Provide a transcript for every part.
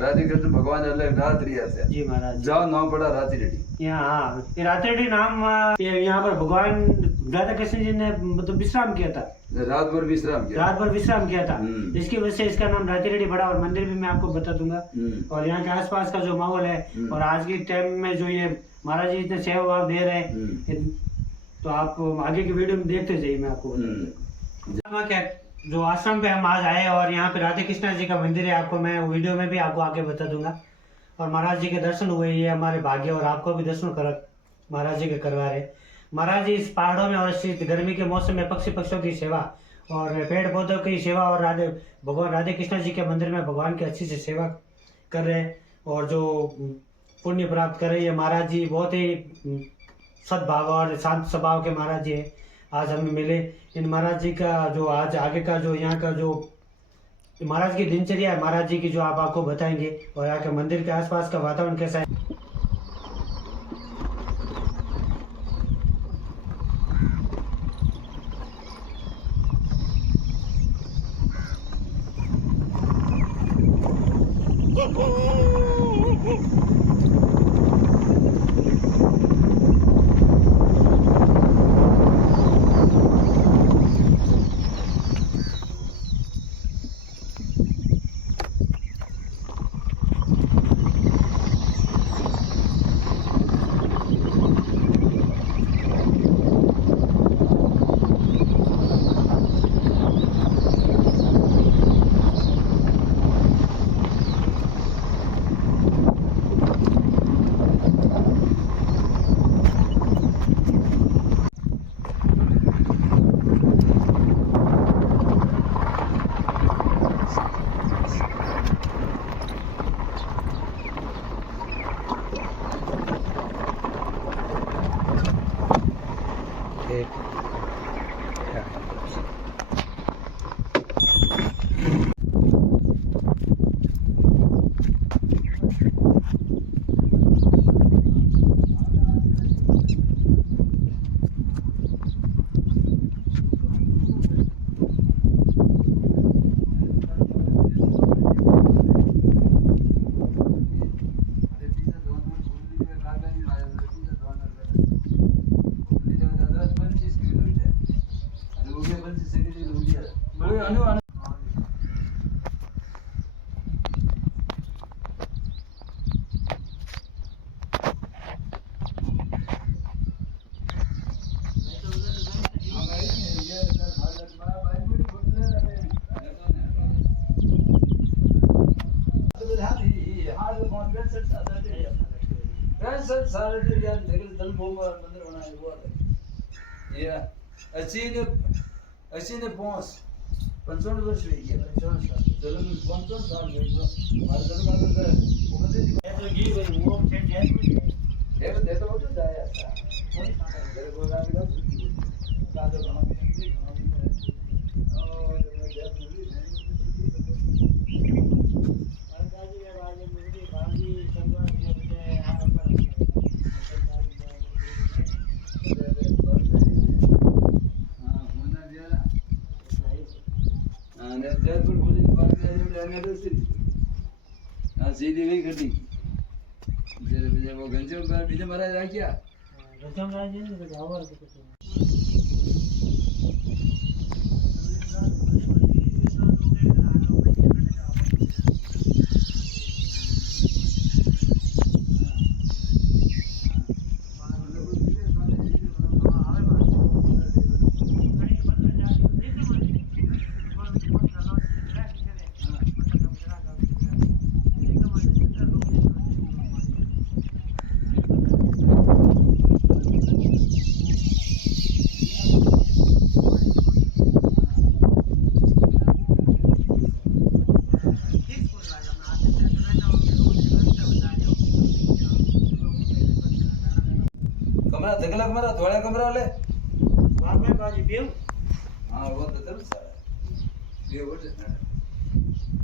राधे कृष्ण भगवान अलग रात रिया से जी महाराज। जाओ नाम पड़ा राती रेडी। हाँ, ये रात्रि नाम यहाँ पर भगवान राधा कृष्ण जी ने मतलब विश्राम किया था, रात भर विश्राम किया। रात भर विश्राम किया था, इसकी वजह से इसका नाम राती रेडी पड़ा। और मंदिर भी मैं आपको बता दूंगा और यहाँ के आसपास का जो माहौल है और आज के टाइम में जो ये महाराज जी इतने सेवा भाव दे रहे हैं, तो आप आगे की वीडियो में देखते जाइए। मैं आपको क्या जो आश्रम पे हम आज आए और यहाँ पे राधे कृष्णा जी का मंदिर है, आपको मैं वीडियो में भी आपको आगे बता दूंगा। और महाराज जी के दर्शन हुए, ये हमारे भाग्य और आपको भी दर्शन कर महाराज जी के करवा रहे। महाराज जी इस पहाड़ों में और इस गर्मी के मौसम में पक्षियों की सेवा और पेड़ पौधों की सेवा और भगवान राधे कृष्णा जी के मंदिर में भगवान की अच्छी से सेवा कर रहे हैं और जो पुण्य प्राप्त कर रहे हैं। महाराज जी बहुत ही सद्भाव और शांत स्वभाव के महाराज जी हैं। आज हमें मिले इन महाराज जी का जो आज आगे का जो यहाँ का जो महाराज की दिनचर्या है महाराज जी की, जो आप आपको बताएंगे और यहाँ के मंदिर के आसपास का वातावरण कैसा है। अच्छी ने 55 वर्ष हुई है। चलो 55 साल हुई तो मार कर वो कहते तो ये भाई वो चेक है दे तो वो तो जाया था कोई मेरे को लगा कि छुट्टी होती सादो कहां भी और मैं गया पूरी महाराज जी आवाज मेरी बागी संगवा के मुझे यहां पर जयपुर पुलिस बात करने तो हाँ सीधी वही करनी जैसे वो घंटे पर बीजे महाराज आ क्या घंटे महाराज जी ने गाँव कमरा कमरा थोड़ा कमरा वाले वहां में बाजी बेव हां वो तो चल सारा ये वो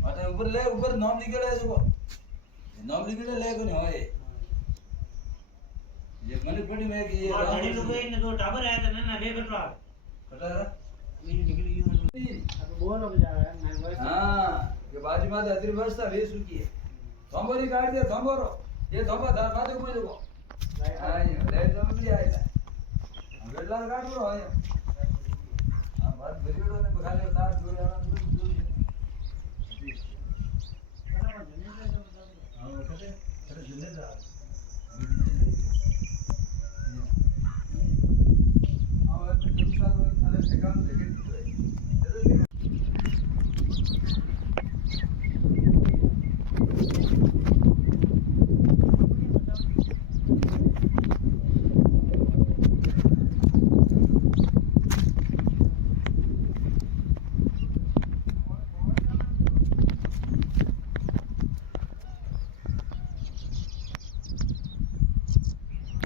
माता ऊपर नाम लिखे है देखो नाम लिखे ले को नहीं होए ये मनी पड़ी में कि ये गाड़ी लोग इन दो टावर आया था ना रे कटवा कटा मेरी निकली यूं अब बोल हो जा रहा है मैं वैसे हां ये बाजी माता अतिर व्यवस्था वे सुकी है थंबोरी काट दे थंबोरो ये थंबा धार माथे कोई देखो हां लाइट तो भी आएगा वेला काट रो हां हां बात वीडियो ने खाली साथ जोड़े हां कहते अरे जिंदा हां तुम साल अरे second second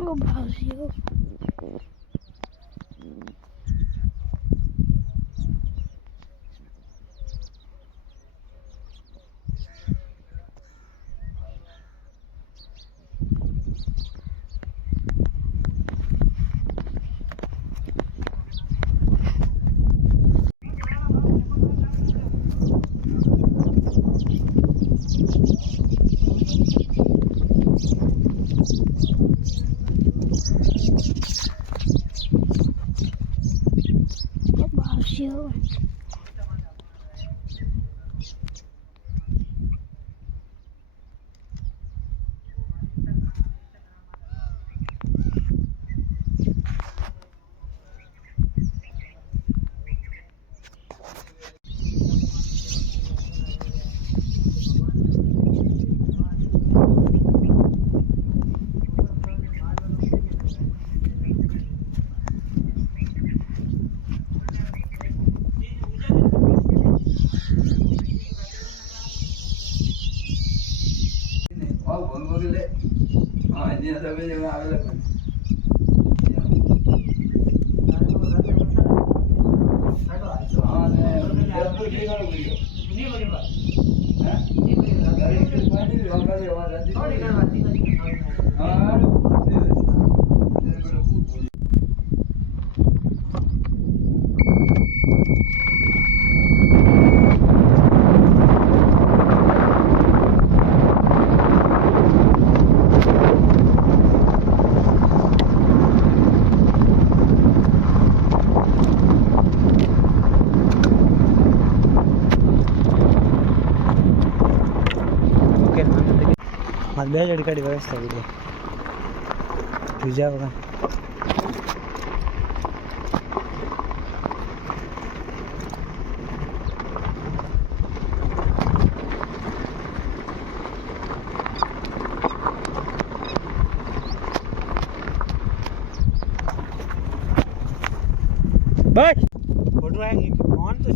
Oh, Brasil. Oh, Brasil. आओ बोल बोल ले हां इन्हें सब जगह आवेला हां ने जरूर की करो वीडियो नहीं बड़ी बात हैं नहीं बड़ी बात अरे किस पानी में होगा ये आवाज आती थोड़ी कर बात नहीं हां ओके मार बे जड़काडी व्यवस्था विडियो तुझ्या बघा बस फोटो आहे ऑन तो